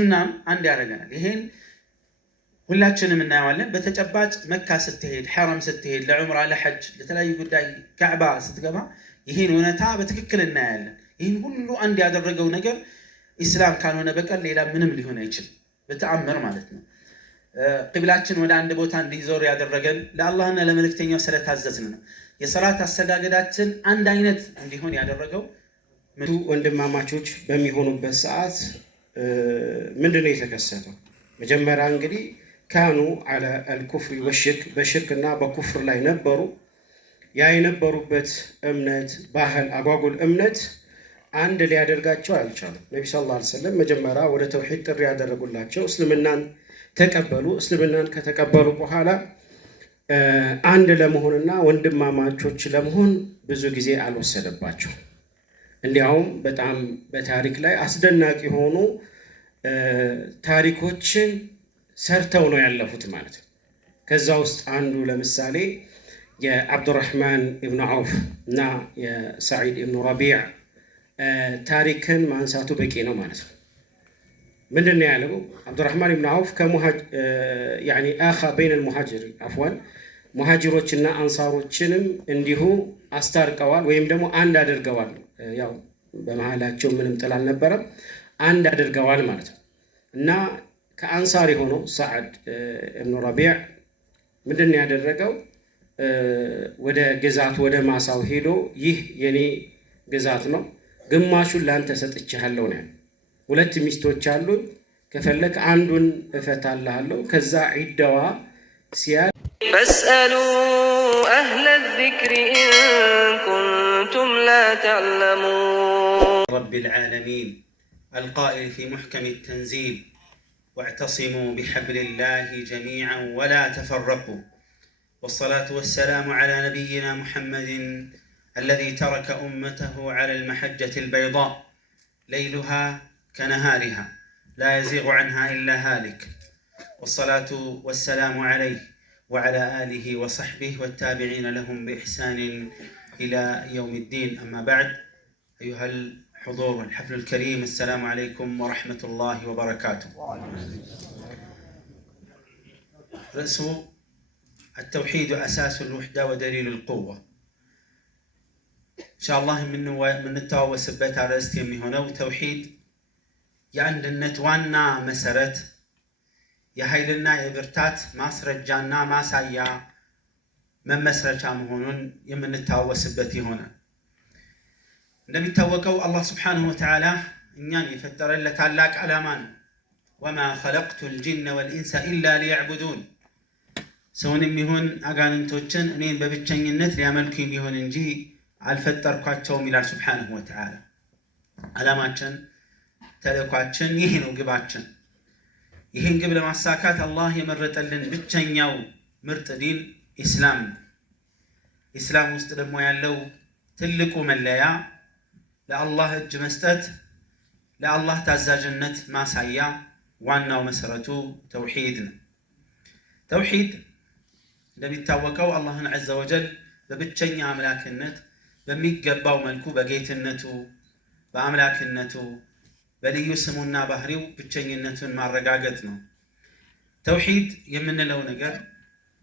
እናም አንድ ያደርገናል። ይሄን ሁላችንም እናየዋለን። በተጨባጭ መካ ስትሄድ፣ ሐረም ስትሄድ፣ ለዑምራ ለሐጅ፣ ለተለያዩ ጉዳይ ካዕባ ስትገባ ይሄን እውነታ በትክክል እናያለን። ይህን ሁሉ አንድ ያደረገው ነገር ኢስላም ካልሆነ በቀር ሌላ ምንም ሊሆን አይችልም፣ በተአምር ማለት ነው። ቂብላችን ወደ አንድ ቦታ እንዲዞር ያደረገን ለአላህና ለመልእክተኛው ስለታዘዝን ነው። የሰላት አሰጋገዳችን አንድ አይነት እንዲሆን ያደረገው ወንድማማቾች በሚሆኑበት ሰዓት ምንድነው የተከሰተው? መጀመሪያ እንግዲህ ካኑ አለ አልኩፍሪ ወሽርክ በሽርክና በኩፍር ላይ ነበሩ። ያ የነበሩበት እምነት ባህል አጓጉል እምነት አንድ ሊያደርጋቸው አልቻለም። ነቢ ሰለላሁ ዐለይሂ ወሰለም መጀመሪያ ወደ ተውሂድ ጥሪ ያደረጉላቸው እስልምናን ተቀበሉ። እስልምናን ከተቀበሉ በኋላ አንድ ለመሆንና ወንድማማቾች ለመሆን ብዙ ጊዜ አልወሰደባቸው። እንዲያውም በጣም በታሪክ ላይ አስደናቂ የሆኑ ታሪኮችን ሰርተው ነው ያለፉት ማለት ነው። ከዛ ውስጥ አንዱ ለምሳሌ የአብዱራህማን ኢብኑ ዐውፍ እና የሰዒድ ኢብኑ ረቢዕ ታሪክን ማንሳቱ በቂ ነው ማለት ነው። ምንድን ነው ያለው? አብዱራህማን ኢብኑ ዐውፍ አኻ በይነ አልሙሃጅሪን አፍዋን ሙሃጅሮችና አንሳሮችንም እንዲሁ አስታርቀዋል ወይም ደግሞ አንድ አድርገዋል። ያው በመሃላቸው ምንም ጥል አልነበረም፣ አንድ አድርገዋል ማለት ነው። እና ከአንሳር የሆነው ሰዓድ ኢብኑ ረቢዕ ምንድን ነው ያደረገው? ወደ ግዛት ወደ ማሳው ሄዶ ይህ የኔ ግዛት ነው፣ ግማሹን ላንተ ሰጥቼሃለሁ ነው ያለው። ሁለት ሚስቶች አሉኝ፣ ከፈለክ አንዱን እፈታልሃለሁ። ከዛ ዒዳዋ ሲያ ፈስአሉ አህለ ዚክሪ ኢን ኩንቱም ላ ተዕለሙን ረቢል ዓለሚን አልቃኢል ፊ ሙሕከም ተንዚል ወዕተሲሙ ቢሐብሊላሂ ጀሚዐን ወላ ተፈረቁ والصلاة والسلام على نبينا محمد الذي ترك أمته على المحجة البيضاء ليلها كنهارها لا يزيغ عنها إلا هالك والصلاة والسلام عليه وعلى آله وصحبه والتابعين لهم بإحسان إلى يوم الدين. أما بعد، أيها الحضور والحفل الكريم، السلام عليكم ورحمة الله وبركاته. رأس التوحيد أساس الوحدة ودليل القوة. إن شاء الله من التواوس بيت على استيمي هنا وتوحيد የአንድነት ዋና መሰረት የኃይልና የብርታት ማስረጃና ማሳያ መመስረቻ መሆኑን የምንታወስበት ይሆናል። እንደሚታወቀው አላህ ሱብሓነሁ ወተዓላ እኛን የፈጠረን ለታላቅ ዓላማ ነው። ወማ ኸለቅቱ ልጅነ ወልኢንሰ ኢላ ሊያዕቡዱን፣ ሰውንም ይሁን አጋንንቶችን እኔን በብቸኝነት ሊያመልኩኝ ቢሆን እንጂ አልፈጠርኳቸውም ይላል ሱብሓነሁ ወተዓላ። ዓላማችን ተልእኳችን ይሄ ነው፣ ግባችን። ይህን ግብ ለማሳካት አላህ የመረጠልን ብቸኛው ምርጥ ዲን ኢስላም ነው። ኢስላም ውስጥ ደግሞ ያለው ትልቁ መለያ ለአላህ እጅ መስጠት፣ ለአላህ ታዛዥነት ማሳያ ዋናው መሰረቱ ተውሂድ ነው። ተውሂድ እንደሚታወቀው አላህን ዐዘ ወጀል በብቸኛ አምላክነት በሚገባው መልኩ በጌትነቱ በአምላክነቱ በልዩ ስሙና ባህሪው ብቸኝነቱን ማረጋገጥ ነው። ተውሂድ የምንለው ነገር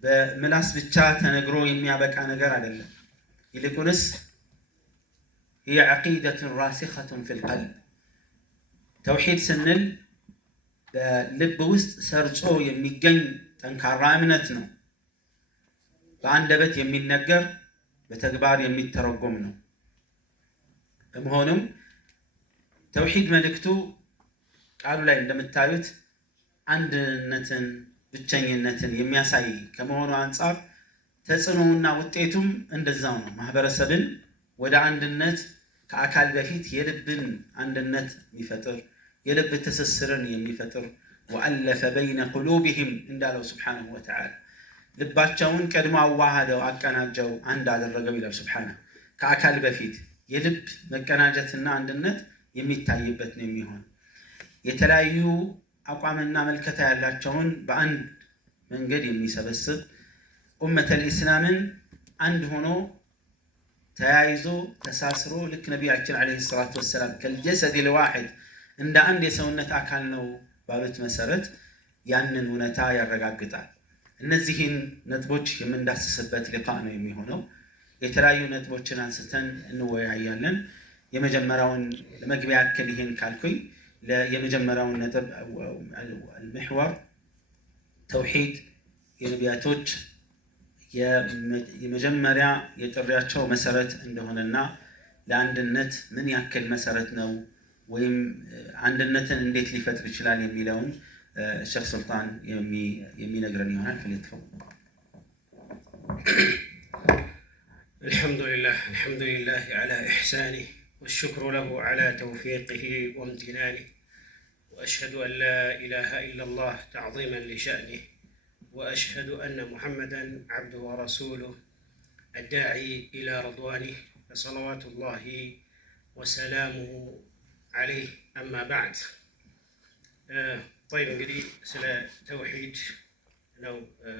በምላስ ብቻ ተነግሮ የሚያበቃ ነገር አይደለም። ይልቁንስ هي عقيدة راسخة في القلب። ተውሂድ ስንል በልብ ውስጥ ሰርጾ የሚገኝ ጠንካራ እምነት ነው። በአንደበት የሚነገር በተግባር የሚተረጎም ነው። በመሆኑም ተውሂድ መልእክቱ ቃሉ ላይ እንደምታዩት አንድነትን ብቸኝነትን የሚያሳይ ከመሆኑ አንጻር ተጽዕኖውና ውጤቱም እንደዛው ነው። ማህበረሰብን ወደ አንድነት ከአካል በፊት የልብን አንድነት የሚፈጥር የልብ ትስስርን የሚፈጥር ወአለፈ በይነ ቁሉብህም እንዳለው ሱብሓነሁ ወተዓላ ልባቸውን ቀድሞ አዋሃደው አቀናጀው አንድ አደረገው ይላል ሱብሓነሁ። ከአካል በፊት የልብ መቀናጀትና አንድነት የሚታይበት ነው የሚሆን። የተለያዩ አቋምና መልከታ ያላቸውን በአንድ መንገድ የሚሰበስብ ኡመተል ኢስላምን አንድ ሆኖ ተያይዞ ተሳስሮ ልክ ነቢያችን ዓለይሂ ሰላቱ ወሰላም ከልጀሰድ ልዋሒድ እንደ አንድ የሰውነት አካል ነው ባሉት መሰረት ያንን እውነታ ያረጋግጣል። እነዚህን ነጥቦች የምንዳስስበት ሊቃእ ነው የሚሆነው። የተለያዩ ነጥቦችን አንስተን እንወያያለን። የመጀመሪያውን ለመግቢያ ያክል ይሄን ካልኩኝ የመጀመሪያውን ነጥብ المحور ተውሂድ የነቢያቶች የመጀመሪያ የጥሪያቸው መሰረት እንደሆነና ለአንድነት ምን ያክል መሰረት ነው ወይም አንድነትን እንዴት ሊፈጥር ይችላል የሚለውን ሼኽ ሱልጣን የሚነግረን ይሆናል። فليتفضل. الحمد لله على إحسانه والشكر له على توفيقه وامتنانه وأشهد أن لا إله إلا الله تعظيما لشأنه وأشهد أن محمدا عبده ورسوله الداعي إلى رضوانه فصلوات الله وسلامه عليه. أما بعد طيب እንግዲህ ስለ ተውሂድ ነው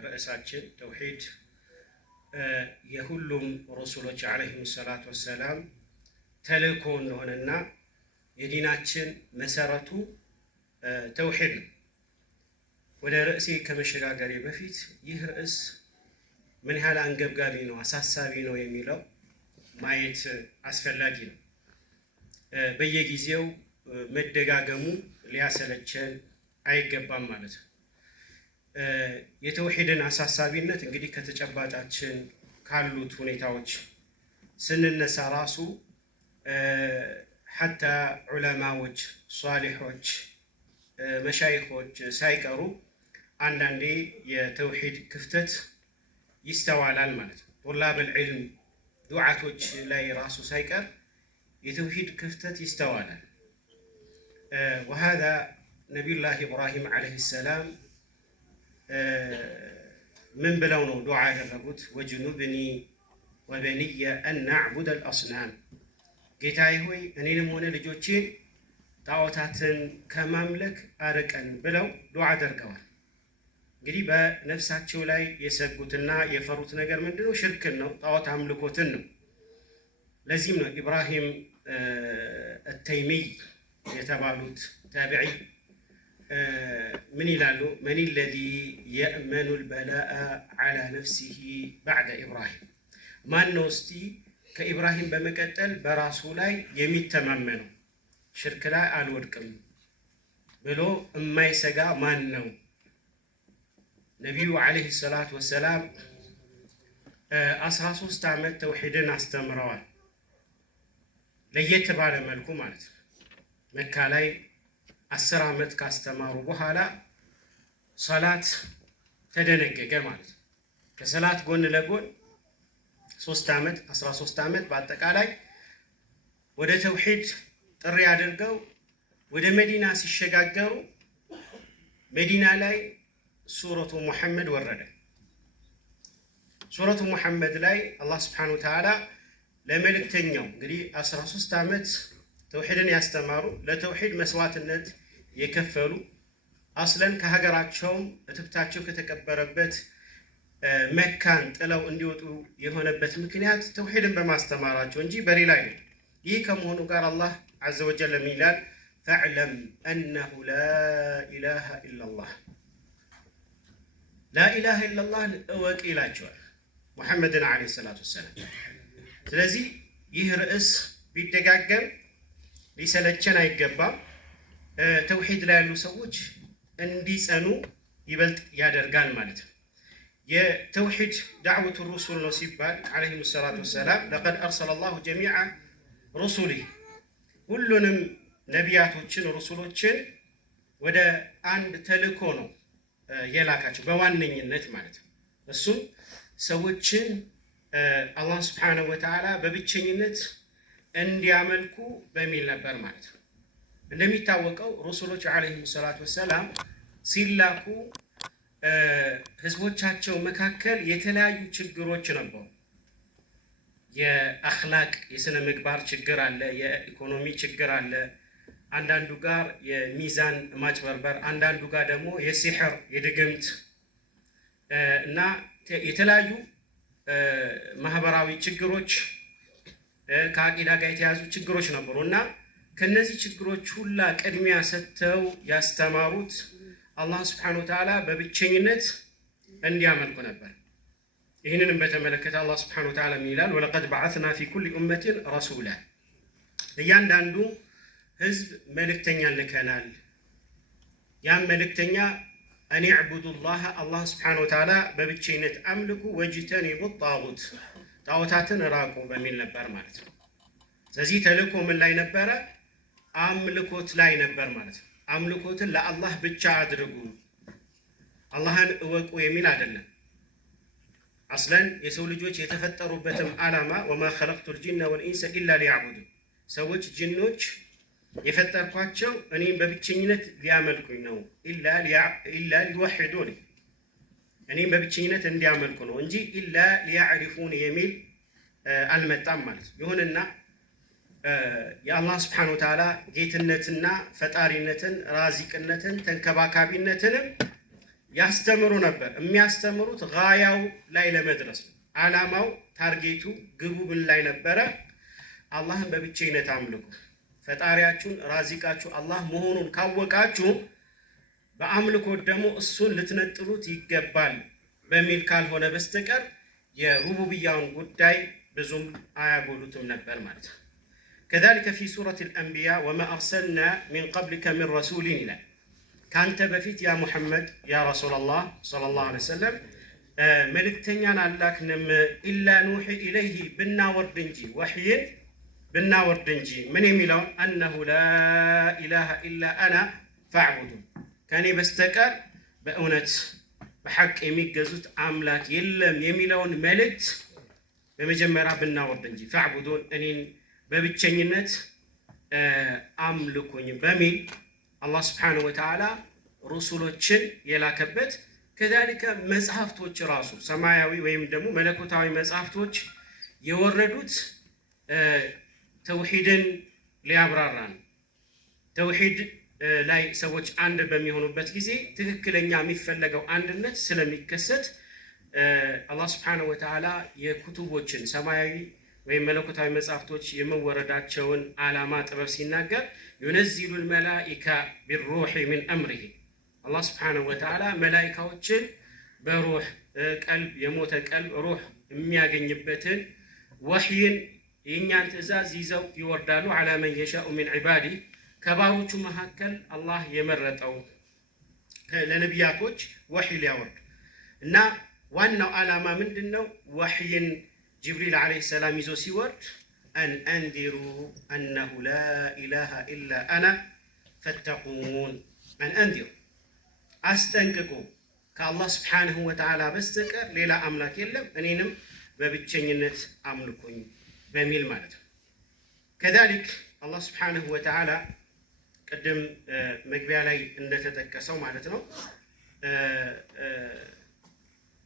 ርዕሳችን። ተውሂድ የሁሉም ረሱሎች አለይሂም ሰላቱ ወሰላም ተልእኮ እንደሆነና የዲናችን መሰረቱ ተውሂድ ነው። ወደ ርዕሴ ከመሸጋገሬ በፊት ይህ ርዕስ ምን ያህል አንገብጋቢ ነው፣ አሳሳቢ ነው የሚለው ማየት አስፈላጊ ነው። በየጊዜው መደጋገሙ ሊያሰለቸን አይገባም ማለት ነው። የተውሂድን አሳሳቢነት እንግዲህ ከተጨባጫችን ካሉት ሁኔታዎች ስንነሳ ራሱ ሐታ ዑለማዎች፣ ሷሊሖች፣ መሻይኾች ሳይቀሩ አንዳንዴ የተውሂድ ክፍተት ይስተዋላል ማለት ነው። ጡላበል ዒልም ዱዓቶች ላይ ራሱ ሳይቀር የተውሂድ ክፍተት ይስተዋላል። ወሃዛ ነቢዩላህ ኢብራሂም ዓለይሂ ሰላም ምን ብለው ነው ዱዓ ያደረጉት? ወጅኑብኒ ወበኒየ አን ነዕቡደ አልአስናም፣ ጌታዬ ሆይ እኔንም ሆነ ልጆቼን ጣዖታትን ከማምለክ አርቀን ብለው ዱዓ አድርገዋል። እንግዲህ በነፍሳቸው ላይ የሰጉትና የፈሩት ነገር ምንድነው? ሽርክን ነው፣ ጣዖት አምልኮትን ነው። ለዚህም ነው ኢብራሂም አተይሚይ የተባሉት ታቢዒ ምን ይላሉ? መን ለዚ የእመኑ ልበላአ ዓላ ነፍሲሂ ባዕደ ኢብራሂም፣ ማን ነው እስቲ ከኢብራሂም በመቀጠል በራሱ ላይ የሚተማመነው ሽርክ ላይ አልወድቅም ብሎ የማይሰጋ ማን ነው? ነቢዩ ዓለይሂ ሰላቱ ወሰላም 13 ዓመት ተውሂድን አስተምረዋል። ለየት ባለ መልኩ ማለት ነው። መካ ላይ 10 ዓመት ካስተማሩ በኋላ ሰላት ተደነገገ ማለት ነው። ከሰላት ጎን ለጎን 3 ዓመት 13 ዓመት በአጠቃላይ ወደ ተውሂድ ጥሪ አድርገው ወደ መዲና ሲሸጋገሩ መዲና ላይ ሱረቱ ሙሐመድ ወረደ። ሱረቱ ሙሐመድ ላይ አላህ ስብሓነሁ ወተዓላ ለመልእክተኛው እንግዲህ 13 ዓመት ተውሂድን ያስተማሩ ለተውሂድ መስዋዕትነት የከፈሉ አስለን ከሀገራቸውም እትብታቸው ከተቀበረበት መካን ጥለው እንዲወጡ የሆነበት ምክንያት ተውሂድን በማስተማራቸው እንጂ በሌላ አይደለም። ይህ ከመሆኑ ጋር አላህ ዐዘ ወጀል ይላል ፈዕለም አነሁ ላኢላሃ ኢለላህ፣ ላኢላሃ ኢለላህን እወቅ ይላቸዋል ሙሐመድን ዓለይሂ ሰላቱ ወሰላም። ስለዚህ ይህ ርዕስ ቢደጋገም ሊሰለቸን አይገባም። ተውሂድ ላይ ያሉ ሰዎች እንዲጸኑ ይበልጥ ያደርጋል ማለት ነው። የተውሂድ ዳዕወቱ ሩሱል ነው ሲባል ዓለይሂም ሰላቱ ወሰላም ለቀድ አርሰለ ላሁ ጀሚዐ ሩሱሊህ፣ ሁሉንም ነቢያቶችን ሩሱሎችን ወደ አንድ ተልእኮ ነው የላካቸው በዋነኝነት ማለት ነው። እሱም ሰዎችን አላህ ስብሓነሁ ወተዓላ በብቸኝነት እንዲያመልኩ በሚል ነበር ማለት ነው። እንደሚታወቀው ሩሱሎች ዓለይሂም ሰላቱ ወሰላም ሲላኩ ህዝቦቻቸው መካከል የተለያዩ ችግሮች ነበሩ። የአኽላቅ የስነ ምግባር ችግር አለ፣ የኢኮኖሚ ችግር አለ፣ አንዳንዱ ጋር የሚዛን ማጭበርበር፣ አንዳንዱ ጋር ደግሞ የሲሕር የድግምት እና የተለያዩ ማህበራዊ ችግሮች ከአቂዳ ጋር የተያዙ ችግሮች ነበሩ እና ከነዚህ ችግሮች ሁላ ቅድሚያ ሰጥተው ያስተማሩት አላህ Subhanahu Wa Ta'ala በብቸኝነት እንዲያመልኩ ነበር። ይህንንም በተመለከተ አላህ Subhanahu Wa Ta'ala ይላል ወለቀድ بعثنا في كل أمة رسولا እያንዳንዱ ህዝብ መልእክተኛ ልከናል። ያን መልእክተኛ أن يعبدوا الله الله سبحانه وتعالى በብቸኝነት አምልኩ ወጅተኒቡ ጣጉት ጣዖታትን ራቁ በሚል ነበር ማለት ነው። ስለዚህ ተልእኮ ምን ላይ ነበረ? አምልኮት ላይ ነበር ማለት ነው። አምልኮትን ለአላህ ብቻ አድርጉ አላህን እወቁ የሚል አይደለም። አስለን የሰው ልጆች የተፈጠሩበትም ዓላማ ወማ خلقت الجن والانس الا ليعبدون ሰዎች ጅኖች የፈጠርኳቸው እኔን በብቸኝነት ሊያመልኩኝ ነው ኢላ ሊወሂዱን እኔን በብቸኝነት እንዲያመልኩ ነው እንጂ ኢላ ሊያዕሪፉን የሚል አልመጣም ማለት ነው። ይሁንና የአላህ Subhanahu Wa Ta'ala ጌትነትና ፈጣሪነትን ራዚቅነትን ተንከባካቢነትንም ያስተምሩ ነበር። የሚያስተምሩት ጋያው ላይ ለመድረስ ነው። ዓላማው ታርጌቱ ግቡ ምን ላይ ነበረ? አላህን በብቸኝነት አምልኩ ፈጣሪያችሁን ራዚቃችሁ አላህ መሆኑን ካወቃችሁ በአምልኮት ደግሞ እሱን ልትነጥሉት ይገባል በሚል ካልሆነ በስተቀር የሩቡብያውን ጉዳይ ብዙም አያጎሉትም ነበር ማለት ነው። كذلك في سورة الأنبياء وما أرسلنا من قبلك من رسول إلا كانت بفيت يا محمد يا رسول الله صلى الله عليه وسلم ملكتنيان علاك نم إلا نوحي إليه بنا وردنجي وحيين بنا وردنجي من يميلون أنه لا إله إلا أنا فاعبدون كان بستكر بأونت بحق يميقزوت أملاك يلم يميلون ملكت بمجمرة بنا وردنجي فاعبدون أنين በብቸኝነት አምልኩኝ በሚል አላህ Subhanahu Wa Ta'ala ሩሱሎችን የላከበት ከዛልከ መጽሐፍቶች ራሱ ሰማያዊ ወይም ደግሞ መለኮታዊ መጽሐፍቶች የወረዱት ተውሂድን ሊያብራራ ነው። ተውሂድ ላይ ሰዎች አንድ በሚሆኑበት ጊዜ ትክክለኛ የሚፈለገው አንድነት ስለሚከሰት አላህ Subhanahu Wa Ta'ala የኩቱቦችን ሰማያዊ ወይም መለኮታዊ መጽሐፍቶች የመወረዳቸውን ዓላማ ጥበብ ሲናገር ينزل الملائكة بالروح من أمره الله سبحانه وتعالى መላእክቶችን በሩህ ቀልብ የሞተ ቀልብ ሩህ የሚያገኝበትን ወህይን የኛን ትእዛዝ ይዘው ይወርዳሉ على من يشاء من عباده ከባሮቹ መካከል አላህ የመረጠው ለነቢያቶች ወህይ ሊያወርድ እና ዋናው ዓላማ ምንድነው? ወህይን جبريل عليه السلام يزو سيورد أن أنذروا أنه لا إله إلا أنا فاتقون أن أنذروا أستنككم كالله سبحانه وتعالى بستكر ليلا أملاك يلم أنينم ببتشنينت أملكوني بميل مالت كذلك الله سبحانه وتعالى قدم مقبيا لي إن تتكسو مالتنا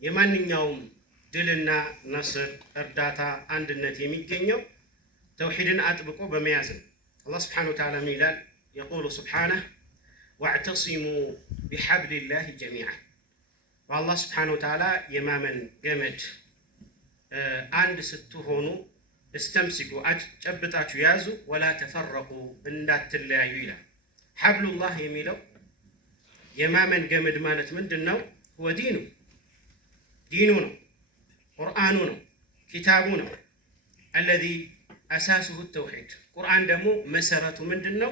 يمانين يوم ድልና ነስር እርዳታ አንድነት የሚገኘው ተውሂድን አጥብቆ በመያዝ ነው። አላህ Subhanahu Wa Ta'ala ይላል يقول سبحانه واعتصموا بحبل الله جميعا والله Subhanahu Wa Ta'ala የማመን ገመድ አንድ ስትሆኑ استمسكوا ጨብጣችሁ ያዙ ولا تفرقوا እንዳትለያዩ ይላል። ሐብሉላህ የሚለው የማመን ገመድ ማለት ምንድነው? هو ዲኑ ነው قرآننا كتابنا الذي أساسه التوحيد قرآن دمو مسارة من دنو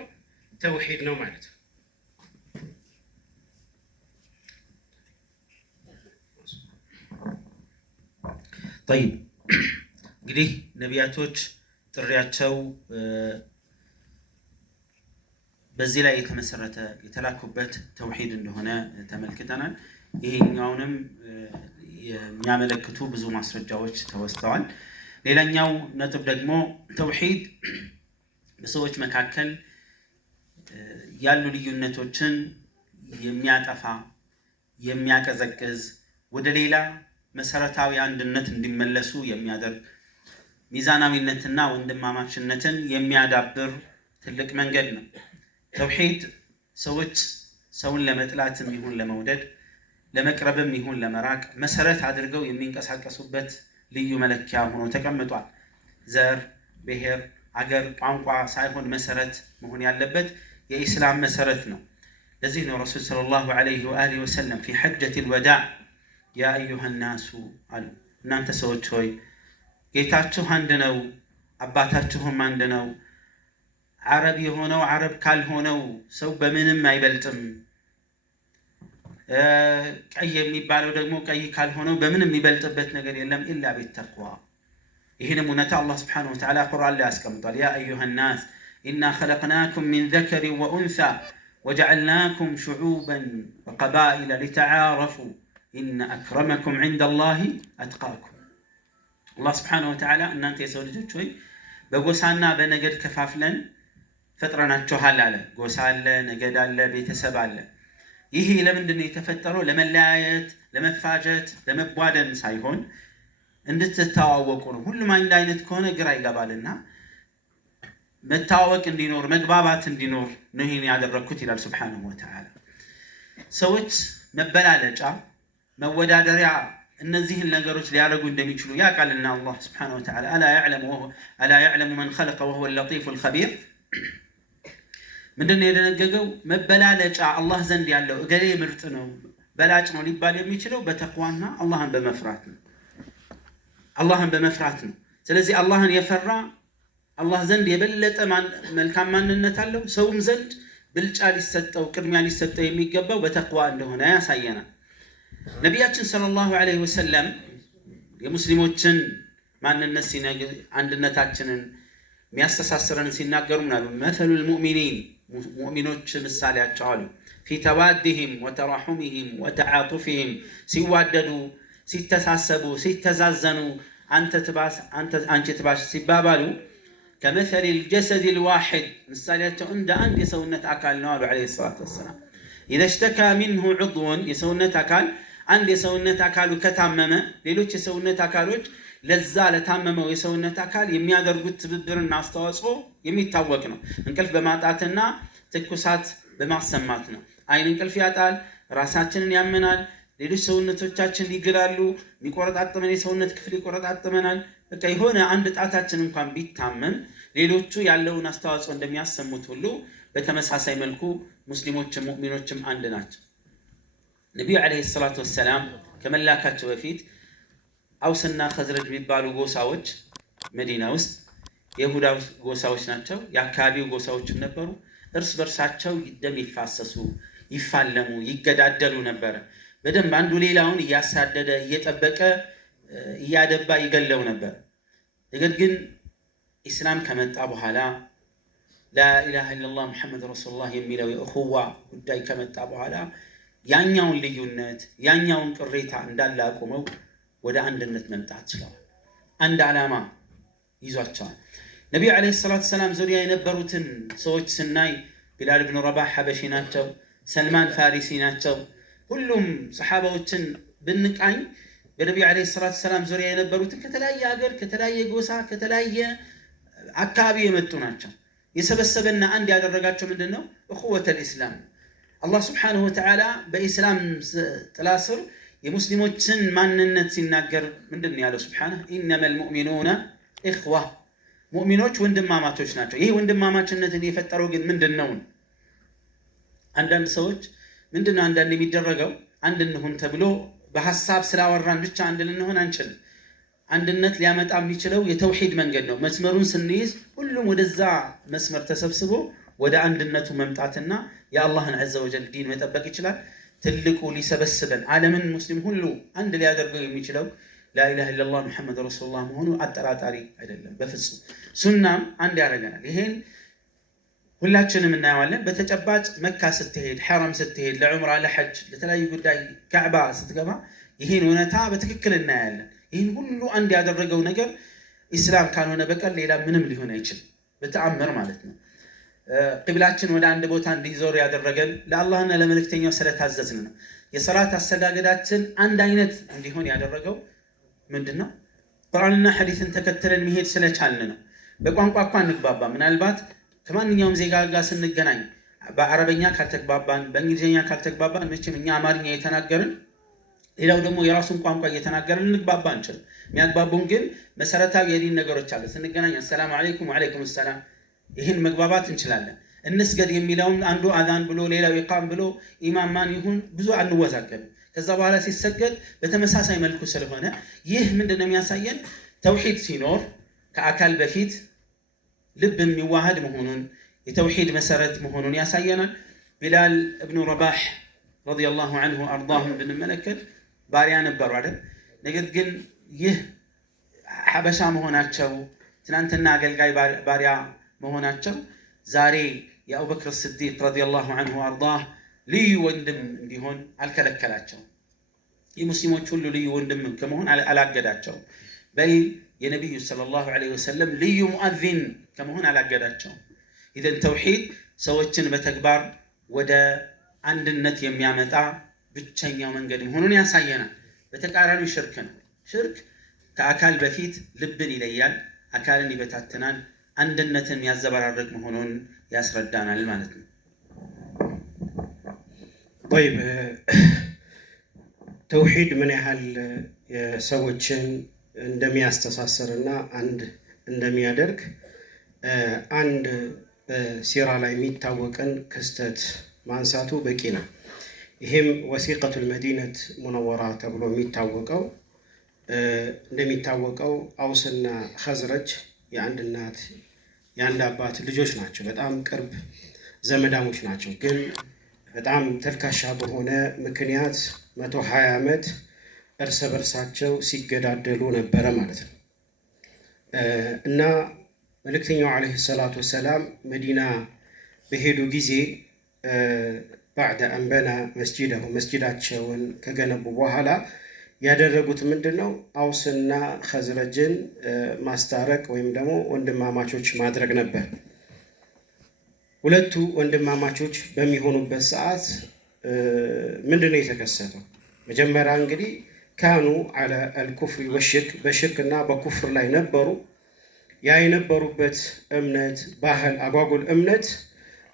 توحيدنا مالته طيب እንግዲህ ነቢያቶች ጥሪያቸው በዚህ ላይ የተመሰረተ የተላኩበት ተውሂድ እንደሆነ ተመልክተናል። ይሄኛውንም የሚያመለክቱ ብዙ ማስረጃዎች ተወስተዋል። ሌላኛው ነጥብ ደግሞ ተውሂድ በሰዎች መካከል ያሉ ልዩነቶችን የሚያጠፋ የሚያቀዘቅዝ ወደ ሌላ መሰረታዊ አንድነት እንዲመለሱ የሚያደርግ ሚዛናዊነትና ወንድማማችነትን የሚያዳብር ትልቅ መንገድ ነው። ተውሂድ ሰዎች ሰውን ለመጥላትም ይሁን ለመውደድ ለመቅረብም ይሁን ለመራቅ መሰረት አድርገው የሚንቀሳቀሱበት ልዩ መለኪያ ሆኖ ተቀምጧል። ዘር፣ ብሔር፣ አገር ቋንቋ ሳይሆን መሰረት መሆን ያለበት የኢስላም መሰረት ነው። ለዚህ ነው ረሱል ሰለላሁ ዐለይሂ ወአሊሂ ወሰለም في حجة الوداع يا أيها الناس አሉ እናንተ ሰዎች ሆይ ጌታችሁ አንድ ነው፣ አባታችሁም አንድ ነው። ዓረብ የሆነው ዓረብ ካልሆነው ሰው በምንም አይበልጥም። ቀይ የሚባለው ደግሞ ቀይ ካልሆነው በምንም የሚበልጥበት ነገር የለም ኢላ ቢተቅዋ። ይህንም እውነታ አላህ ስብሓነሁ ወተዓላ ቁርአን ላይ ያስቀምጧል። ያ አዩሃ ናስ ኢና ኸለቅናኩም ሚን ዘከሪን ወኡንሳ ወጀዐልናኩም ሹዑበን ወቀባኢለ ሊተዓረፉ ኢነ አክረመኩም ዒንደላሂ አትቃኩም። አላህ ስብሓነሁ ወተዓላ እናንተ የሰው ልጆች ሆይ በጎሳና በነገድ ከፋፍለን ፈጥረናችኋል አለ። ጎሳ አለ፣ ነገድ አለ፣ ቤተሰብ አለ። ይህ ለምንድን ነው የተፈጠረው? ለመለያየት፣ ለመፋጀት፣ ለመቧደን ሳይሆን እንድትተዋወቁ ነው። ሁሉም አንድ አይነት ከሆነ ግራ ይገባልና መታወቅ እንዲኖር መግባባት እንዲኖር ነው ይሄን ያደረኩት ይላል ሱብሓነሁ ወተዓላ። ሰዎች መበላለጫ መወዳደሪያ እነዚህን ነገሮች ሊያደርጉ እንደሚችሉ ያውቃልና አላህ ሱብሓነሁ ወተዓላ አላ ያዕለሙ መን ኸለቀ ወሁወ ለጢፉል ኸቢር። ምንድነው የደነገገው? መበላለጫ አላህ ዘንድ ያለው እገሌ ምርጥ ነው በላጭ ነው ሊባል የሚችለው በተቅዋና አላህን በመፍራት ነው። አላህን በመፍራት ነው። ስለዚህ አላህን የፈራ አላህ ዘንድ የበለጠ መልካም ማንነት አለው። ሰውም ዘንድ ብልጫ ሊሰጠው ቅድሚያ ሊሰጠው የሚገባው በተቅዋ እንደሆነ ያሳየናል። ነቢያችን ሰለላሁ ዐለይሂ ወሰለም የሙስሊሞችን ማንነት ሲነግር አንድነታችንን የሚያስተሳስረን ሲናገሩ ምናሉ መተሉል ሙእሚኒን ሙእሚኖች ምሳሌያቸው አሉ ፊ ተዋዲሂም ወተራሑሚሂም ወተዓጡፊሂም ሲዋደዱ ሲተሳሰቡ ሲተዛዘኑ አንቺ ትባስ ሲባባሉ ከመሰሊል ጀሰዲል ዋሂድ ምሳሌያቸው እንደ አንድ የሰውነት አካል ነው አሉ ዐለይሂ ሰላቱ ወሰላም። ኢዘ ሽተካ ሚንሁ ዑድውን የሰውነት አካል አንድ የሰውነት አካሉ ከታመመ ሌሎች የሰውነት አካሎች ለዛ ለታመመው የሰውነት አካል የሚያደርጉት ትብብርና አስተዋጽኦ የሚታወቅ ነው። እንቅልፍ በማጣትና ትኩሳት በማሰማት ነው። አይን እንቅልፍ ያጣል፣ ራሳችንን ያመናል፣ ሌሎች ሰውነቶቻችን ይግላሉ፣ የሚቆረጣጥመን የሰውነት ክፍል ይቆረጣጥመናል። በቃ የሆነ አንድ ጣታችን እንኳን ቢታመም ሌሎቹ ያለውን አስተዋጽኦ እንደሚያሰሙት ሁሉ በተመሳሳይ መልኩ ሙስሊሞችም ሙእሚኖችም አንድ ናቸው። ነቢዩ ዐለይሂ ሰላቱ ወሰላም ከመላካቸው በፊት አውስና ኸዝረጅ የሚባሉ ጎሳዎች መዲና ውስጥ የይሁዳ ጎሳዎች ናቸው። የአካባቢው ጎሳዎችም ነበሩ። እርስ በርሳቸው ደም ይፋሰሱ፣ ይፋለሙ፣ ይገዳደሉ ነበረ። በደንብ አንዱ ሌላውን እያሳደደ እየጠበቀ እያደባ ይገለው ነበር። ነገር ግን ኢስላም ከመጣ በኋላ ላኢላሃ ኢለላህ ሙሐመድ ረሱሉላህ የሚለው የእኹዋ ጉዳይ ከመጣ በኋላ ያኛውን ልዩነት ያኛውን ቅሬታ እንዳለ አቁመው ወደ አንድነት መምጣት ችለዋል። አንድ ዓላማ ይዟቸዋል። ነቢዩ ዐለይሂ ሰላቱ ወሰላም ዙሪያ የነበሩትን ሰዎች ስናይ ቢላል ብን ረባህ ሐበሺ ናቸው፣ ሰልማን ፋሪሲ ናቸው። ሁሉም ሰሓባዎችን ብንቃኝ በነቢዩ ዐለይሂ ሰላቱ ወሰላም ዙሪያ የነበሩትን ከተለያየ ሀገር ከተለያየ ጎሳ ከተለያየ አካባቢ የመጡ ናቸው። የሰበሰበና አንድ ያደረጋቸው ምንድን ነው? እኹወተል ኢስላም። አላህ ስብሓነሁ ወተዓላ በኢስላም ጥላ ስር የሙስሊሞችን ማንነት ሲናገር ምንድን ነው ያለው? ሱብሓነሁ ኢነመል ሙእሚኑነ ኢኽዋ፣ ሙእሚኖች ወንድማማቾች ናቸው። ይህ ወንድማማችነትን የፈጠረው ግን ምንድን ነው? አንዳንድ ሰዎች ምንድን ነው አንዳንድ የሚደረገው አንድ እንሁን ተብሎ በሐሳብ ስላወራን ብቻ አንድ ልንሆን አንችልም። አንድነት ሊያመጣ የሚችለው የተውሂድ መንገድ ነው። መስመሩን ስንይዝ ሁሉም ወደዛ መስመር ተሰብስቦ ወደ አንድነቱ መምጣትና የአላህን ዐዘ ወጀል ዲን መጠበቅ ይችላል። ትልቁ ሊሰበስበን ዓለምን ሙስሊም ሁሉ አንድ ሊያደርገው የሚችለው ላኢላሃ ኢለላህ ሙሐመድ ረሱሉላህ መሆኑ አጠራጣሪ አይደለም በፍጹም። ሱናም አንድ ያደርገናል። ይሄን ሁላችንም እናየዋለን። በተጨባጭ መካ ስትሄድ፣ ሐረም ስትሄድ፣ ለዑምራ ለሐጅ፣ ለተለያዩ ጉዳይ ካዕባ ስትገባ ይሄን እውነታ በትክክል እናያለን። ይህን ሁሉ አንድ ያደረገው ነገር ኢስላም ካልሆነ በቀር ሌላ ምንም ሊሆን አይችልም፣ በተአምር ማለት ነው። ቂብላችን ወደ አንድ ቦታ እንዲዞር ያደረገን ለአላህና ለመልእክተኛው ስለታዘዝን ነው። የሰላት አሰጋገዳችን አንድ አይነት እንዲሆን ያደረገው ምንድን ነው? ቁርአንና ሐዲስን ተከትለን መሄድ ስለቻልን ነው። በቋንቋ እንኳን እንግባባ፣ ምናልባት ከማንኛውም ዜጋ ጋር ስንገናኝ በአረበኛ ካልተግባባን፣ በእንግሊዝኛ ካልተግባባን፣ መቼም እኛ አማርኛ የተናገርን ሌላው ደግሞ የራሱን ቋንቋ እየተናገረን ልንግባባ አንችልም። የሚያግባቡን ግን መሰረታዊ የዲን ነገሮች አሉ። ስንገናኝ አሰላሙ አለይኩም ወአለይኩም ሰላም፣ ይህን መግባባት እንችላለን። እንስገድ የሚለውን አንዱ አዛን ብሎ ሌላው ኢቃም ብሎ ኢማም ማን ይሁን ብዙ አንወዛገብም። ከዛ በኋላ ሲሰገድ በተመሳሳይ መልኩ ስለሆነ ይህ ምንድነው የሚያሳየን? ተውሂድ ሲኖር ከአካል በፊት ልብ የሚዋሃድ መሆኑን የተውሂድ መሰረት መሆኑን ያሳየናል። ቢላል እብኑ ረባህ ረዲየላሁ ዐንሁ አርዳሁም ብንመለከት ባሪያ ነበሩ አይደል? ነገር ግን ይህ ሐበሻ መሆናቸው ትናንትና አገልጋይ ባሪያ መሆናቸው ዛሬ የአቡበክር ስዲቅ ረዲየላሁ ዐንሁ አርዳህ ልዩ ወንድም እንዲሆን አልከለከላቸው። የሙስሊሞች ሁሉ ልዩ ወንድም ከመሆን አላገዳቸው። በል የነቢዩ ሰለላሁ ዐለይሂ ወሰለም ልዩ ሙአዚን ከመሆን አላገዳቸው። ኢዘን ተውሂድ ሰዎችን በተግባር ወደ አንድነት የሚያመጣ ብቸኛው መንገድ መሆኑን ያሳየናል። በተቃራኒው ሽርክ ነው። ሽርክ ከአካል በፊት ልብን ይለያል፣ አካልን ይበታትናል፣ አንድነትን ያዘበራረቅ መሆኑን ያስረዳናል ማለት ነው። طيب ተውሂድ ምን ያህል ሰዎችን እንደሚያስተሳስርና አንድ እንደሚያደርግ አንድ በሲራ ላይ የሚታወቅን ክስተት ማንሳቱ በቂ ነው። ይህም ወሲቀቱል መዲነት ሙነወራ ተብሎ የሚታወቀው እንደሚታወቀው አውስና ኸዝረጅ የአንድ እናት የአንድ አባት ልጆች ናቸው። በጣም ቅርብ ዘመዳሞች ናቸው። ግን በጣም ተልካሻ በሆነ ምክንያት 120 ዓመት እርስ በርሳቸው ሲገዳደሉ ነበረ ማለት ነው። እና መልእክተኛው ዓለይሂ ሰላቱ ወሰላም መዲና በሄዱ ጊዜ ባዕደ አንበና መስጂደሁ መስጂዳቸውን ከገነቡ በኋላ ያደረጉት ምንድነው? አውስና ኸዝረጅን ማስታረቅ ወይም ደግሞ ወንድማማቾች ማድረግ ነበር። ሁለቱ ወንድማማቾች በሚሆኑበት ሰዓት ምንድነው የተከሰተው? መጀመሪያ እንግዲህ ካኑ አለ አልኩፍሪ ወሽርክ በሽርክና በኩፍር ላይ ነበሩ። ያ የነበሩበት እምነት ባህል አጓጉል እምነት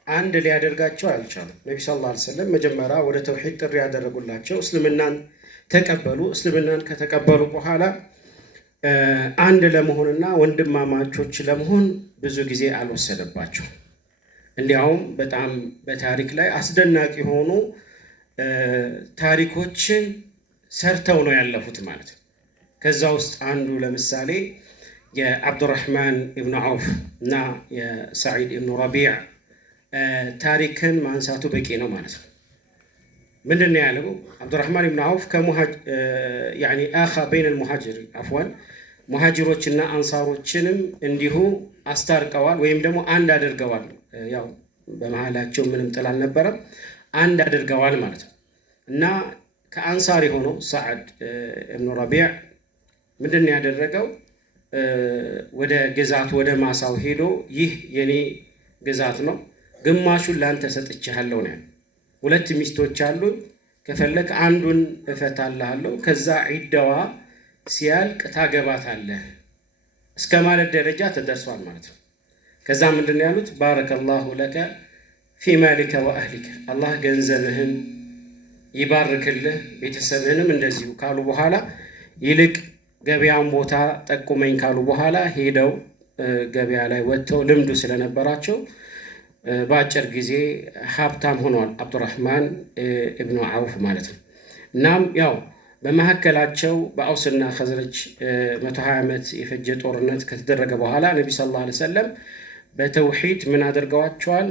አንድ ሊያደርጋቸው አልቻለም። ነቢ ሰለላሁ ዐለይሂ ወሰለም መጀመሪያ ወደ ተውሂድ ጥሪ ያደረጉላቸው እስልምናን ተቀበሉ። እስልምናን ከተቀበሉ በኋላ አንድ ለመሆንና ወንድማማቾች ለመሆን ብዙ ጊዜ አልወሰደባቸው። እንዲያውም በጣም በታሪክ ላይ አስደናቂ የሆኑ ታሪኮችን ሰርተው ነው ያለፉት ማለት ነው። ከዛ ውስጥ አንዱ ለምሳሌ የአብዱራህማን ኢብኑ ዐውፍ እና የሰዒድ ኢብኑ ረቢዕ ታሪክን ማንሳቱ በቂ ነው ማለት ነው። ምንድን ነው ያለው? አብዱራህማን ኢብኑ ዐውፍ ያኒ አኻ በይነ አልሙሃጅር አፍዋን ሙሃጅሮችና አንሳሮችንም እንዲሁ አስታርቀዋል ወይም ደግሞ አንድ አድርገዋል። ያው በመሃላቸው ምንም ጥል አልነበረም፣ አንድ አድርገዋል ማለት ነው። እና ከአንሳር የሆነው ሰዓድ ኢብኑ ረቢዕ ምንድን ነው ያደረገው? ወደ ግዛት ወደ ማሳው ሄዶ ይህ የኔ ግዛት ነው፣ ግማሹን ላንተ ሰጥቼሃለሁ ነው ያለው። ሁለት ሚስቶች አሉኝ፣ ከፈለክ አንዱን እፈታልሃለሁ፣ ከዛ ዒዳዋ ሲያልቅ ታገባታለህ እስከ ማለት ደረጃ ተደርሷል ማለት ነው። ከዛ ምንድን ነው ያሉት? ባረከላሁ ለከ ፊ ማሊከ ወአህሊከ፣ አላህ ገንዘብህን ይባርክልህ ቤተሰብህንም እንደዚሁ ካሉ በኋላ ይልቅ ገበያን ቦታ ጠቁመኝ ካሉ በኋላ ሄደው ገበያ ላይ ወጥተው ልምዱ ስለነበራቸው በአጭር ጊዜ ሀብታም ሆኗል አብዱራህማን ኢብኑ ዐውፍ ማለት ነው። እናም ያው በመካከላቸው በአውስና ኸዝረጅ 120 ዓመት የፈጀ ጦርነት ከተደረገ በኋላ ነቢ ሰለላሁ ዐለይሂ ወሰለም በተውሂድ ምን አድርገዋቸዋል?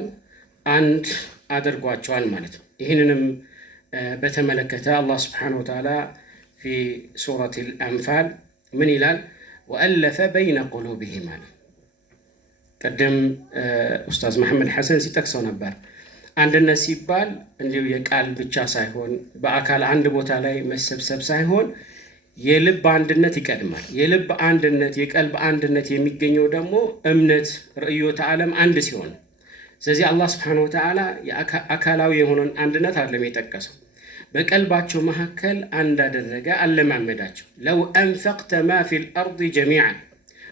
አንድ አድርጓቸዋል ማለት ነው። ይህንንም በተመለከተ አላህ ስብሓነሁ ወተዓላ ፊ ሱረት አልአንፋል ምን ይላል? ወአለፈ በይነ ቁሉብሂም አለ። ቀደም ኡስታዝ መሐመድ ሐሰን ሲጠቅሰው ነበር። አንድነት ሲባል እንዲሁ የቃል ብቻ ሳይሆን በአካል አንድ ቦታ ላይ መሰብሰብ ሳይሆን የልብ አንድነት ይቀድማል። የልብ አንድነት የቀልብ አንድነት የሚገኘው ደግሞ እምነት ርዕዮተ ዓለም አንድ ሲሆን፣ ስለዚህ አላህ ስብሓነሁ ወተዓላ አካላዊ የሆነን አንድነት አይደለም የጠቀሰው፣ በቀልባቸው መካከል አንድ አደረገ፣ አለማመዳቸው። ለው አንፈቅተ ማ ፊል አርድ ጀሚዓን፣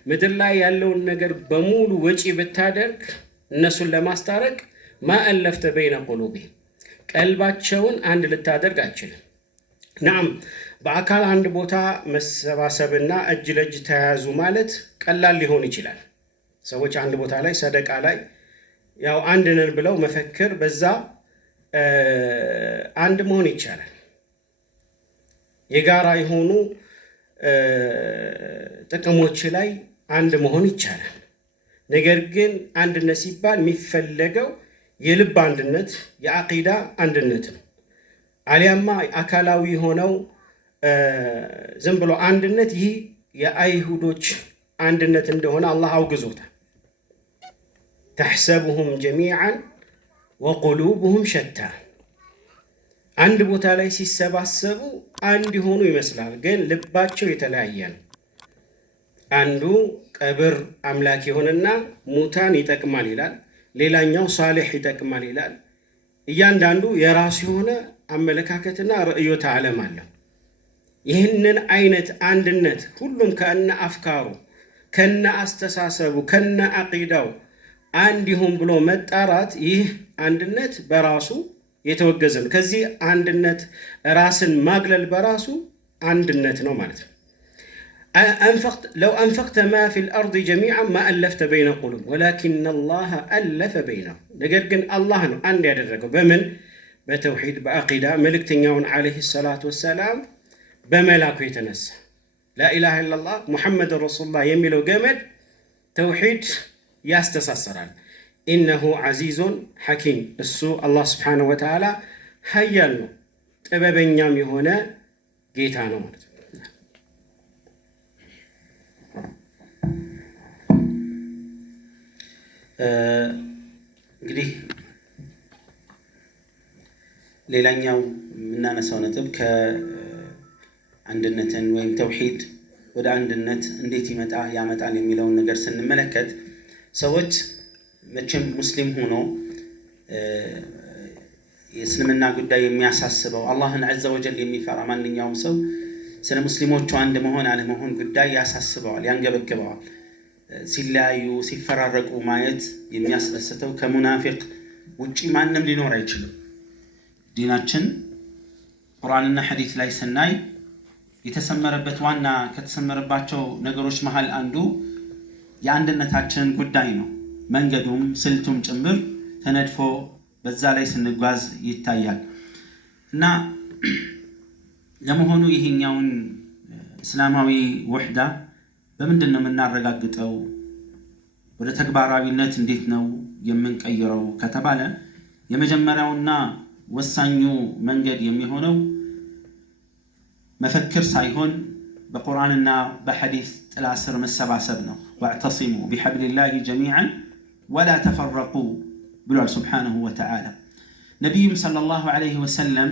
ምድር ላይ ያለውን ነገር በሙሉ ወጪ ብታደርግ እነሱን ለማስታረቅ ማ አለፍተ በይነ ቁሉቢሂም፣ ቀልባቸውን አንድ ልታደርግ አችልም። ናም በአካል አንድ ቦታ መሰባሰብና እጅ ለእጅ ተያያዙ ማለት ቀላል ሊሆን ይችላል። ሰዎች አንድ ቦታ ላይ ሰደቃ ላይ ያው አንድ ነን ብለው መፈክር በዛ አንድ መሆን ይቻላል። የጋራ የሆኑ ጥቅሞች ላይ አንድ መሆን ይቻላል። ነገር ግን አንድነት ሲባል የሚፈለገው የልብ አንድነት፣ የአቂዳ አንድነት ነው። አሊያማ አካላዊ ሆነው ዝም ብሎ አንድነት ይህ የአይሁዶች አንድነት እንደሆነ አላህ አውግዞታል። ተሕሰቡሁም ጀሚዓን ወቁሉብሁም ሸታ። አንድ ቦታ ላይ ሲሰባሰቡ አንድ የሆኑ ይመስላል፣ ግን ልባቸው የተለያየ ነው። አንዱ ቀብር አምላክ የሆነና ሙታን ይጠቅማል ይላል፣ ሌላኛው ሳሌሕ ይጠቅማል ይላል። እያንዳንዱ የራሱ የሆነ አመለካከትና ርዕዮተ ዓለም አለው። ይህንን አይነት አንድነት ሁሉም ከነ አፍካሩ ከነ አስተሳሰቡ ከነ አቂዳው አንድ ይሁን ብሎ መጣራት ይህ አንድነት በራሱ የተወገዘ ነው። ከዚህ አንድነት ራስን ማግለል በራሱ አንድነት ነው ማለት ነው። ለው አንፈቅተ ማ ፊ ልአርድ ጀሚዓን ማ አለፍተ በይነ ቁሉብ ወላኪን አላህ አለፈ በይነሁም። ነገር ግን አላህ ነው አንድ ያደረገው። በምን? በተውሒድ በአቂዳ መልእክተኛውን ዓለይሂ ሰላቱ ወሰላም በመላኩ የተነሳ ላኢላሃ ኢለላህ ሙሐመድን ረሱሉላህ የሚለው ገመድ ተውሒድ ያስተሳሰራል። ኢነሁ ዐዚዙን ሐኪም፣ እሱ አላህ ስብሓነሁ ወተዓላ ሀያል ነው ጥበበኛም የሆነ ጌታ ነው ማለት ነው። እንግዲህ ሌላኛው የምናነሳው ነጥብ ከአንድነትን ወይም ተውሒድ ወደ አንድነት እንዴት ያመጣል የሚለውን ነገር ስንመለከት ሰዎች መቼም ሙስሊም ሆኖ የእስልምና ጉዳይ የሚያሳስበው አላህን ዐዘ ወጀል የሚፈራ ማንኛውም ሰው ስለ ሙስሊሞቹ አንድ መሆን አለመሆን ጉዳይ ያሳስበዋል፣ ያንገበግበዋል። ሲለያዩ ሲፈራረቁ ማየት የሚያስደስተው ከሙናፊቅ ውጪ ማንም ሊኖር አይችልም። ዲናችን ቁርአንና ሐዲስ ላይ ስናይ የተሰመረበት ዋና ከተሰመረባቸው ነገሮች መሃል አንዱ የአንድነታችን ጉዳይ ነው። መንገዱም ስልቱም ጭምር ተነድፎ በዛ ላይ ስንጓዝ ይታያል። እና ለመሆኑ ይሄኛውን እስላማዊ ውሕዳ በምንድን ነው የምናረጋግጠው? ወደ ተግባራዊነት እንዴት ነው የምንቀይረው ከተባለ የመጀመሪያውና ወሳኙ መንገድ የሚሆነው መፈክር ሳይሆን በቁርአንና በሐዲስ ጥላ ስር መሰባሰብ ነው። ወዕተሲሙ ቢሐብሊላሂ ጀሚዓን ወላ ተፈረቁ ብሏል ሱብሓነሁ ወተዓላ። ነቢዩም ሰለላሁ ዐለይሂ ወሰለም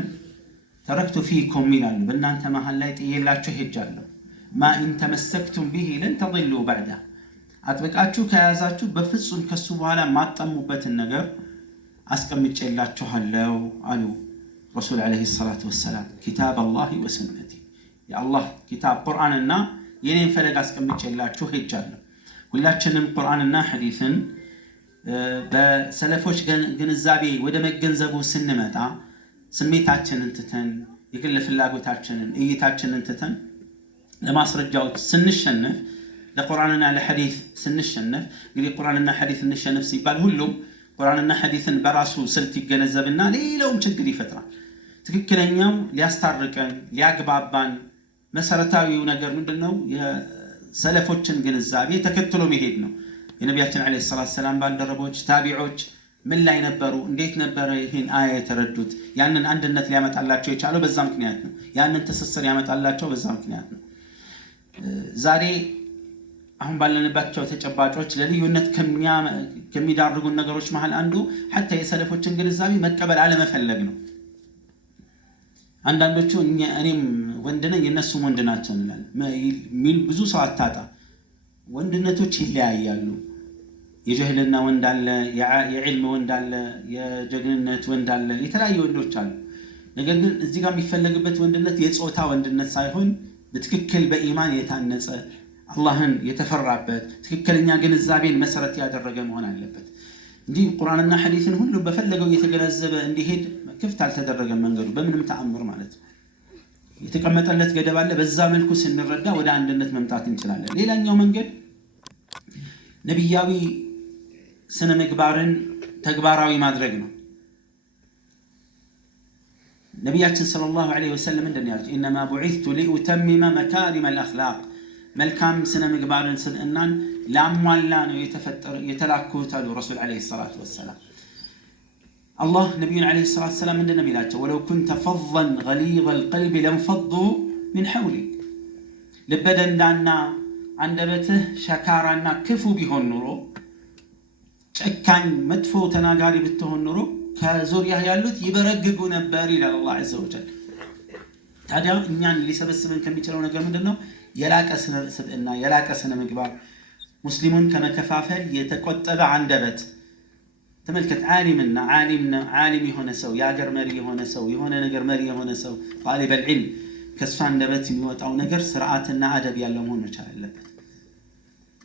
ተረክቱ ፊኩም ይላሉ፣ በእናንተ መሃል ላይ ጥዬላችሁ ሄጃለሁ። ማ ኢን ተመሰክቱም ቢሂ ለን ተضሉ በዕዳ፣ አጥብቃችሁ ከያዛችሁ በፍጹም ከሱ በኋላ ማጠሙበትን ነገር አስቀምጬላችኋለሁ አሉ ረሱል ዐለይሂ ሰላቱ ወሰላም። ኪታብ አላሂ ወሱነቲ፣ የአላህ ኪታብ ቁርአንና የኔን ፈለግ አስቀምጬላችሁ ሄጃለሁ። ሁላችንም ቁርአንና ሐዲስን በሰለፎች ግንዛቤ ወደ መገንዘቡ ስንመጣ ስሜታችንን ትተን የግል ፍላጎታችንን እይታችንን ትተን ለማስረጃዎች ስንሸነፍ፣ ለቁርአንና ለሐዲስ ስንሸነፍ፣ እንግዲህ ቁርአንና ሐዲስ እንሸነፍ ሲባል ሁሉም ቁርአንና ሐዲስን በራሱ ስልት ይገነዘብና ሌላውም ችግር ይፈጥራል። ትክክለኛው ሊያስታርቀን ሊያግባባን መሰረታዊው ነገር ምንድነው? የሰለፎችን ግንዛቤ ተከትሎ መሄድ ነው። የነቢያችን ዓለይሂ ሰላቱ ሰላም ባልደረቦች ታቢዖች ምን ላይ ነበሩ? እንዴት ነበረ ይህን አያ የተረዱት? ያንን አንድነት ሊያመጣላቸው የቻለው በዛ ምክንያት ነው። ያንን ትስስር ያመጣላቸው በዛ ምክንያት ነው። ዛሬ አሁን ባለንባቸው ተጨባጮች ለልዩነት ከሚዳርጉን ነገሮች መሃል አንዱ ሐታ የሰለፎችን ግንዛቤ መቀበል አለመፈለግ ነው። አንዳንዶቹ እኔም ወንድ ነኝ እነሱም ወንድ ናቸው እንላለን ሚል ብዙ ሰው አታጣ። ወንድነቶች ይለያያሉ። የጀህልና ወንድ አለ፣ የዕልም ወንድ አለ፣ የጀግንነት ወንድ አለ፣ የተለያዩ ወንዶች አሉ። ነገር ግን እዚህ ጋር የሚፈለግበት ወንድነት የጾታ ወንድነት ሳይሆን በትክክል በኢማን የታነጸ አላህን የተፈራበት ትክክለኛ ግንዛቤን መሰረት ያደረገ መሆን አለበት። እንዲህ ቁርአንና ሐዲስን ሁሉ በፈለገው እየተገነዘበ እንዲሄድ ክፍት አልተደረገም መንገዱ በምንም ተአምር ማለት ነው። የተቀመጠለት ገደብ አለ። በዛ መልኩ ስንረዳ ወደ አንድነት መምጣት እንችላለን። ሌላኛው መንገድ ነብያዊ ስነ ምግባርን ተግባራዊ ማድረግ ነው። ነብያችን ሰለላሁ ዐለይሂ ወሰለም እንደነ ያሉት ኢነማ ቡዒቱ ሊኡተሚመ መካሪመ አልአኽላቅ መልካም ስነ ምግባርን ስብዕናን ላሟላ ነው የተላኩት አሉ ረሱል ዐለይሂ ሰላቱ ወሰላም። አላህ ነቢዩን ዐለይሂ ሰላቱ ወሰላም እንደነ የሚላቸው ወለው ኩንተ ፈዘን ገሊዘል ቀልቢ ለንፈዱ ሚን ሐውሊክ ልበደንዳና አንደበትህ ሸካራና ክፉ ቢሆን ኑሮ ጨካኝ መጥፎ ተናጋሪ ብትሆን ኑሮ ከዙሪያህ ያሉት ይበረግጉ ነበር ይላል አላህ ዐዘ ወጀል። ታዲያ እኛን ሊሰበስበን ከሚችለው ነገር ምንድነው? የላቀ ስብዕና፣ የላቀ ስነ ምግባር፣ ሙስሊሙን ከመከፋፈል የተቆጠበ አንደበት። ተመልከት፣ ዓሊም የሆነ ሰው፣ የአገር መሪ የሆነ ሰው፣ የሆነ ነገር መሪ የሆነ ሰው ጣሊበል ዒልም ከእሱ አንደበት የሚወጣው ነገር ስርዓትና አደብ ያለው መሆን መቻል አለበት።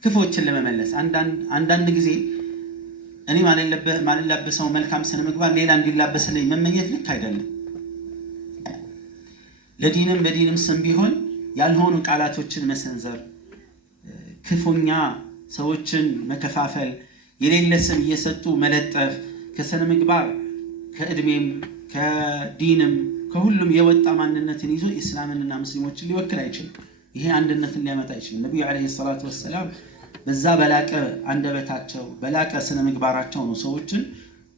ክፎችን ለመመለስ አንዳንድ ጊዜ እኔ ማልላበሰው መልካም ስነ ምግባር ሌላ እንዲላበስልኝ መመኘት ልክ አይደለም። ለዲንም በዲንም ስም ቢሆን ያልሆኑ ቃላቶችን መሰንዘር፣ ክፉኛ ሰዎችን መከፋፈል፣ የሌለ ስም እየሰጡ መለጠፍ ከስነ ምግባር ከእድሜም ከዲንም ከሁሉም የወጣ ማንነትን ይዞ እስላምንና ሙስሊሞችን ሊወክል አይችልም። ይሄ አንድነትን ሊያመጣ አይችልም። ነብዩ አለይሂ ሰላቱ ወሰላም በዛ በላቀ አንደበታቸው በላቀ ስነ ምግባራቸው ነው ሰዎችን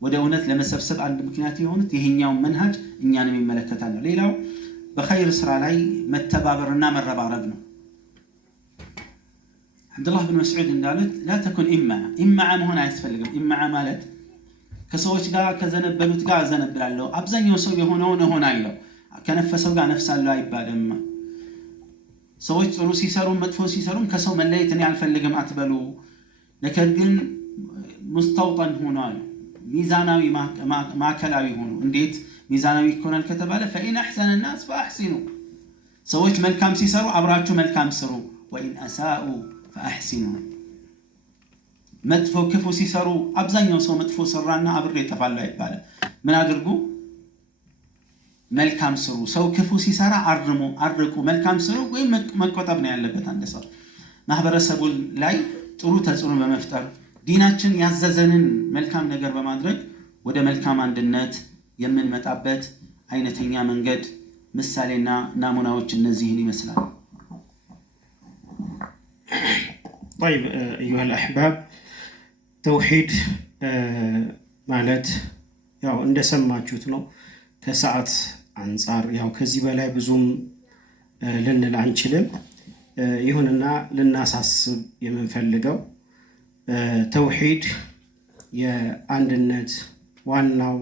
ወደ እውነት ለመሰብሰብ አንድ ምክንያት የሆኑት። ይሄኛውን መንሃጅ እኛንም ይመለከታል ነው። ሌላው በኸይር ስራ ላይ መተባበርና መረባረብ ነው። አብዱላህ ብን መስዑድ እንዳሉት ላ ተኩን ኢማዓ መሆን አያስፈልግም። ኢማዓ ማለት ከሰዎች ጋር ከዘነበሉት ጋር አዘነብላለሁ፣ አብዛኛው ሰው የሆነውን እሆናለሁ፣ ከነፈሰው ጋር ነፍሳለሁ አይባልም። ሰዎች ጥሩ ሲሰሩም መጥፎ ሲሰሩም ከሰው መለየት እኔ አልፈልግም አትበሉ። ነገር ግን ሙስተውጠን ሆኗል፣ ሚዛናዊ ማዕከላዊ ሆኑ። እንዴት ሚዛናዊ ይሆናል ከተባለ ፈኢን አሕሰነ ናስ ፈአሕሲኑ፣ ሰዎች መልካም ሲሰሩ አብራችሁ መልካም ስሩ። ወኢን አሳኡ ፈአሕሲኑ፣ መጥፎ ክፉ ሲሰሩ አብዛኛው ሰው መጥፎ ሰራና አብሬ እጠፋለሁ አይባልም። ምን አድርጉ? መልካም ስሩ። ሰው ክፉ ሲሰራ አርቁ፣ መልካም ስሩ ወይም መቆጠብ ነው ያለበት። አንድ ሰው ማህበረሰቡ ላይ ጥሩ ተጽዕኖ በመፍጠር ዲናችን ያዘዘንን መልካም ነገር በማድረግ ወደ መልካም አንድነት የምንመጣበት አይነተኛ መንገድ ምሳሌና ናሙናዎች እነዚህን ይመስላል። طيب ايها الاحباب ተውሂድ ማለት ያው እንደሰማችሁት ነው። ከሰዓት አንፃር ያው ከዚህ በላይ ብዙም ልንል አንችልም። ይሁንና ልናሳስብ የምንፈልገው ተውሂድ የአንድነት ዋናው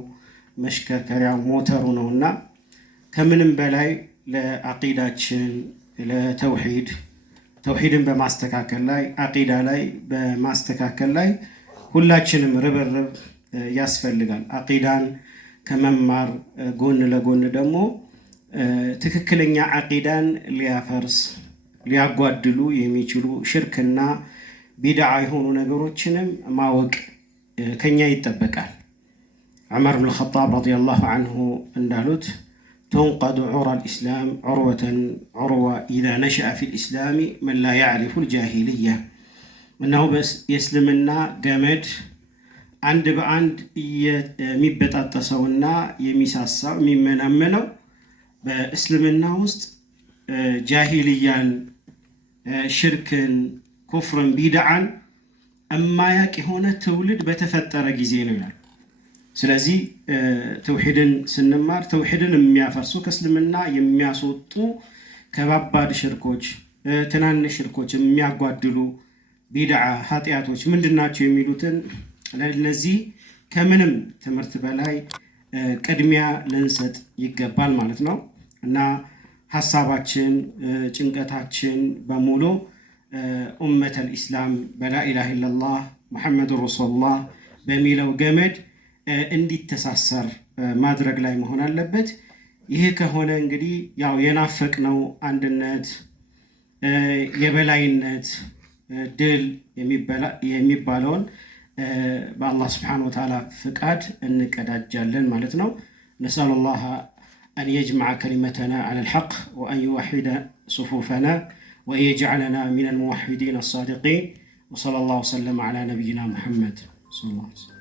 መሽከርከሪያ ሞተሩ ነውና ከምንም በላይ ለአቂዳችን ተውሂድን በማስተካከል ላይ አቂዳ ላይ በማስተካከል ላይ ሁላችንም ርብርብ ያስፈልጋል። አቂዳን ከመማር ጎን ለጎን ደግሞ ትክክለኛ አቂዳን ሊያጓድሉ የሚችሉ ሽርክና ቢድዓ የሆኑ ነገሮችንም ማወቅ ከኛ ይጠበቃል። ዑመር ብን ኸጣብ ረዲየላሁ ዐንሁ እንዳሉት ተንቀዱ ዑራ ልእስላም ዑርወተን ዑርዋ ኢዛ ነሸአ ፊ ልእስላሚ መን ላ ያዕሪፉ ልጃሂልያ። እናሁ የእስልምና ገመድ አንድ በአንድ የሚበጣጠሰውና የሚሳሳው የሚመናመነው በእስልምና ውስጥ ጃሂልያን፣ ሽርክን፣ ኩፍርን፣ ቢድዓን እማያቅ የሆነ ትውልድ በተፈጠረ ጊዜ ነው ይላል። ስለዚህ ተውሂድን ስንማር ተውሂድን የሚያፈርሱ ከእስልምና የሚያስወጡ ከባባድ ሽርኮች፣ ትናንሽ ሽርኮች የሚያጓድሉ ቢድዓ ኃጢአቶች ምንድናቸው የሚሉትን ለነዚህ ከምንም ትምህርት በላይ ቅድሚያ ልንሰጥ ይገባል ማለት ነው እና ሐሳባችን ጭንቀታችን በሙሉ ኡመተል ኢስላም በላኢላሃ ኢለላህ ሙሐመዱን ረሱሉላህ በሚለው ገመድ እንዲተሳሰር ማድረግ ላይ መሆን አለበት። ይህ ከሆነ እንግዲህ ያው የናፈቅነው አንድነት፣ የበላይነት፣ ድል የሚባለውን በአላህ ስብሓነሁ ወተዓላ ፍቃድ እንቀዳጃለን ማለት ነው። ነስአሉላህ أن يجمع كلمتنا على الحق وأن يوحد صفوفنا وأن يجعلنا من الموحدين الصادقين. وصلى الله وسلم على نبينا محمد صلى الله عليه وسلم.